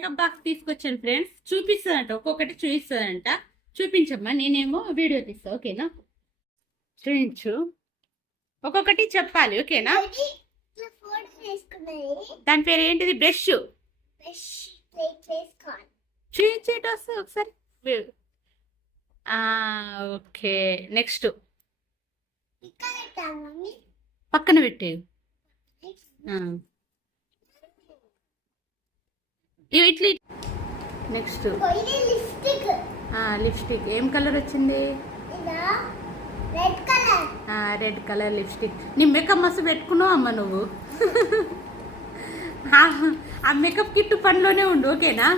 Makeup box తీసుకొచ్చాను friends. చూపిస్తానంట, ఒక్కొక్కటి చూపిస్తానంట. చూపించమ్మా, నేనేమో వీడియో తీస్తా. ఓకేనా? చూపించు, ఒక్కొక్కటి చెప్పాలి. ఓకేనా? దాని పేరు ఏంటిది? బ్రష్. చూపించేట వస్తుంది ఒకసారి. ఓకే, నెక్స్ట్ పక్కన పెట్టే ఇట్లా. Next lipstick. ఏం కలర్ వచ్చింది? Red colour lipstick. నీ మేకప్ మస్తు పెట్టుకున్నావు అమ్మ నువ్వు. ఆ మేకప్ కిట్ పనిలోనే ఉండు. ఓకేనా?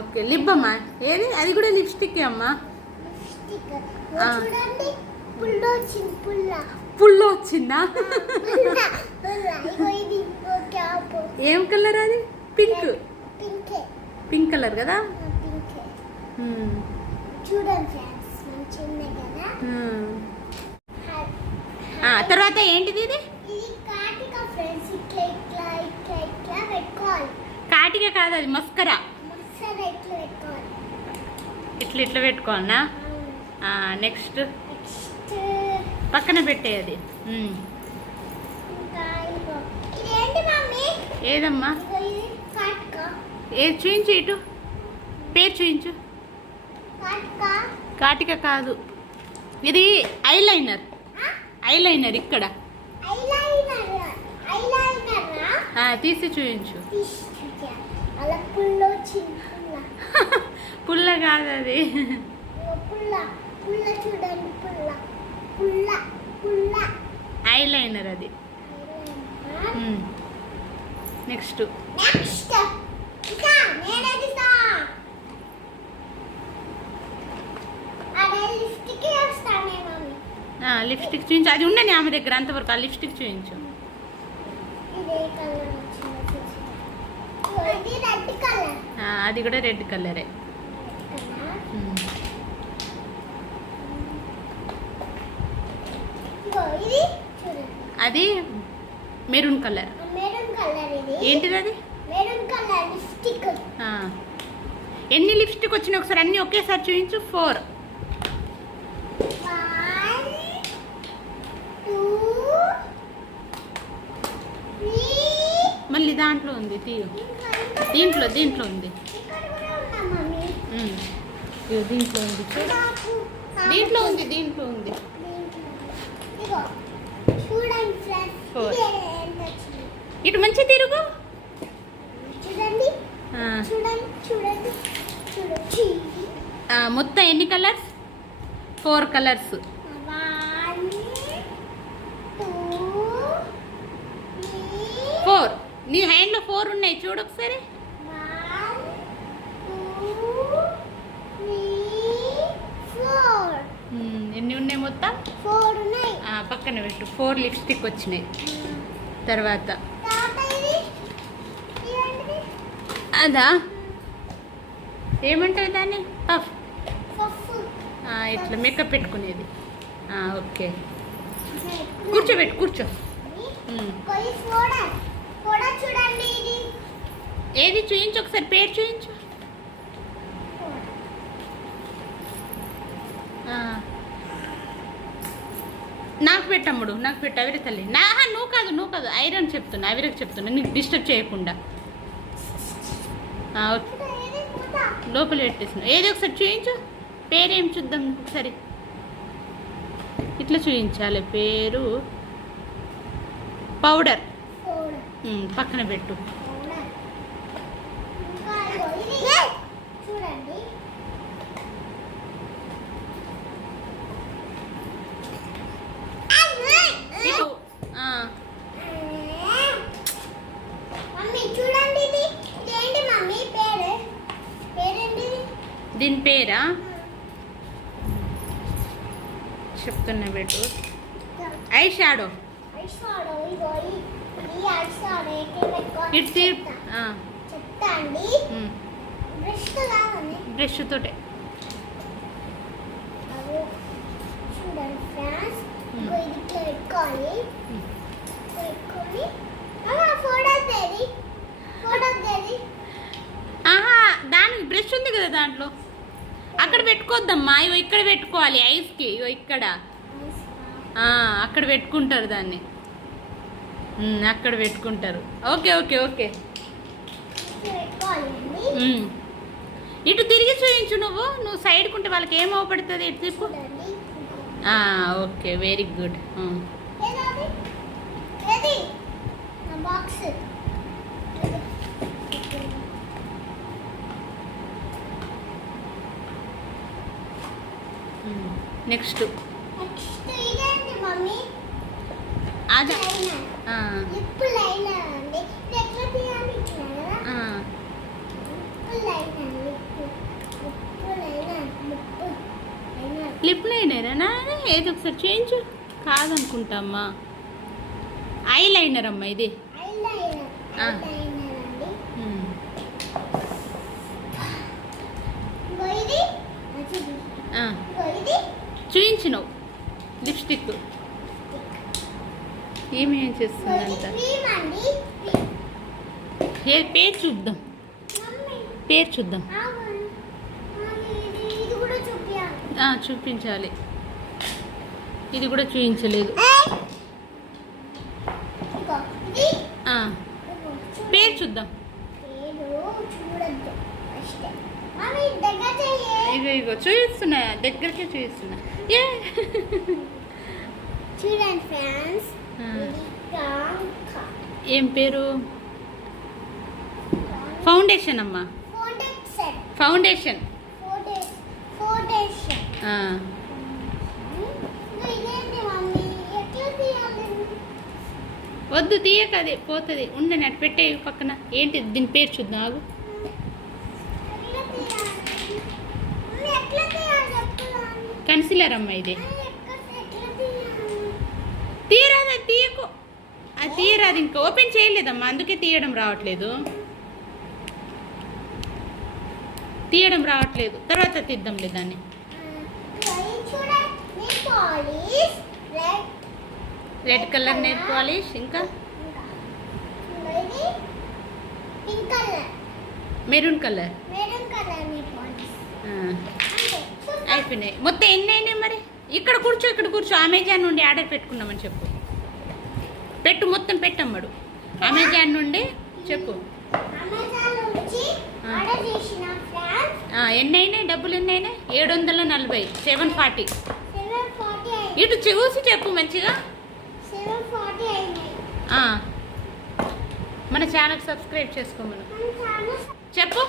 ఓకే, లిప్ అమ్మా. ఏది? అది కూడా లిప్స్టిక్ అమ్మా. పుల్ల వచ్చిందా? ఏం కలర్ అది? పింక్. పింక్ కలర్ కదా? తర్వాత ఏంటిది ఇది? కాటిక కాదు, అది మస్కరా. ఇట్లా ఇట్లా పెట్టుకోవాలనా? నెక్స్ట్ పక్కన పెట్టేది. ఏదమ్మా? ఏది? చూయించు, ఇటు పేరు చూయించు. కాటిక కాదు, ఇది ఐలైనర్. ఐలైనర్ ఇక్కడ తీసి చూయించు. పుల్ల కాదు అది. ఐలైనర్ అది. నెక్స్ట్ లిప్స్టిక్ చూయించు. అది ఉండని ఆమె దగ్గర అంతవరకు. ఆ లిప్స్టిక్ చూయించు. అది కూడా రెడ్ కలరే. అది మెరూన్ కలర్. ఏంటిది అది? ఎన్ని లిప్స్టిక్ వచ్చినాయి ఒకసారి అన్ని ఒకేసారి చూపించు. 4. మళ్ళీ దాంట్లో ఉంది, తీయు. దీంట్లో ఉంది. దీంట్లో ఉంది, దీంట్లో ఉంది. 4. ఇటు మంచి తిరుగు. మొత్తం ఎన్ని కలర్స్? 4 కలర్స్. నీ హ్యాండ్లో 4 ఉన్నాయి, చూడు ఒకసారి. ఎన్ని ఉన్నాయి మొత్తం? 4 ఉన్నాయి. పక్కన పెట్టు. 4 లిప్స్టిక్ వచ్చినాయి. తర్వాత అదా ఏమంటారు దాన్ని? పఫ్. ఇట్లా మేకప్ పెట్టుకునేది. ఓకే, కూర్చోబెట్టు, కూర్చో. ఏది? చూయించు ఒకసారి, పేరు చూయించు. నాకు పెట్టమ్ముడు, నాకు పెట్టు. అవిర తల్లి. నువ్వు కాదు. ఐరన్ చెప్తున్నా, అవిరకు చెప్తున్నా, నీకు డిస్టర్బ్ చేయకుండా. లోపల పెట్టేసిన. ఏది ఒకసారి చూయించు. పేరేం చూద్దాం ఒకసారి. ఇట్లా చూయించాలి. పేరు పౌడర్. పక్కన పెట్టు. దీని పేరా చెప్తున్నా పెట్టు. Eye shadow. బ్రష్ తోటే. చూడండి ఫ్రెండ్స్, పెట్టుకోవాలి. బ్రష్ ఉంది కదా దాంట్లో. అక్కడ పెట్టుకోవద్దమ్మా, ఇగో ఇక్కడ పెట్టుకోవాలి ఐస్కి. ఇగో ఇక్కడ అక్కడ పెట్టుకుంటారు దాన్ని. అక్కడ పెట్టుకుంటారు. Okay okay okay. ఇటు తిరిగి చూయించు. నువ్వు సైడ్కి ఉంటే వాళ్ళకి ఏం అవపడుతుంది. ఇటు తిప్పు. Okay, very good. నెక్స్ట్ అదే లిప్ లైనరేనా? ఏది ఒకసారి చేయించు. కాదనుకుంటామ్మా, ఐ లైనర్ అమ్మా ఇది. చూయించినావు లిప్స్టిక్. ఏమేం చేస్తుందంట? పేరు చూద్దాం, పేరు చూద్దాం. చూపించాలి. ఇది కూడా చూపించలేదు. పేరు చూద్దాం. ఇగో చూపిస్తున్నా, దగ్గరకే చూపిస్తున్నా. చూడండి ఫ్రెండ్స్, ఏం పేరు? ఫౌండేషన్ అమ్మా, ఫౌండేషన్. వద్దు తీయక, అది పోతుంది. ఉండని అటు పెట్టే పక్కన. ఏంటి దీని పేరు చూద్దాం, ఆగు. కన్సిలర్ అమ్మా ఇది. తీయరాదు, అది తీయకు. అది తీయరాదు, ఇంకా ఓపెన్ చేయలేదమ్మా, అందుకే తీయడం రావట్లేదు. తర్వాత తీద్దాంలే దాన్ని. రెడ్ కలర్ నెయిల్ పాలిష్, ఇంకా మెరూన్ కలర్. అయిపోయినాయి మొత్తం. ఎన్ని అయినాయి మరి? ఇక్కడ కూర్చో. అమెజాన్ నుండి ఆర్డర్ పెట్టుకున్నామని చెప్పు. మొత్తం పెట్టమ్మడు. అమెజాన్ నుండి చెప్పు. ఎన్ని అయినాయి? డబ్బులు ఎన్ని అయినాయి? 740, 740. ఇటు చూసి చెప్పు మంచిగా. మన ఛానల్ సబ్స్క్రైబ్ చేసుకోమను చెప్పు.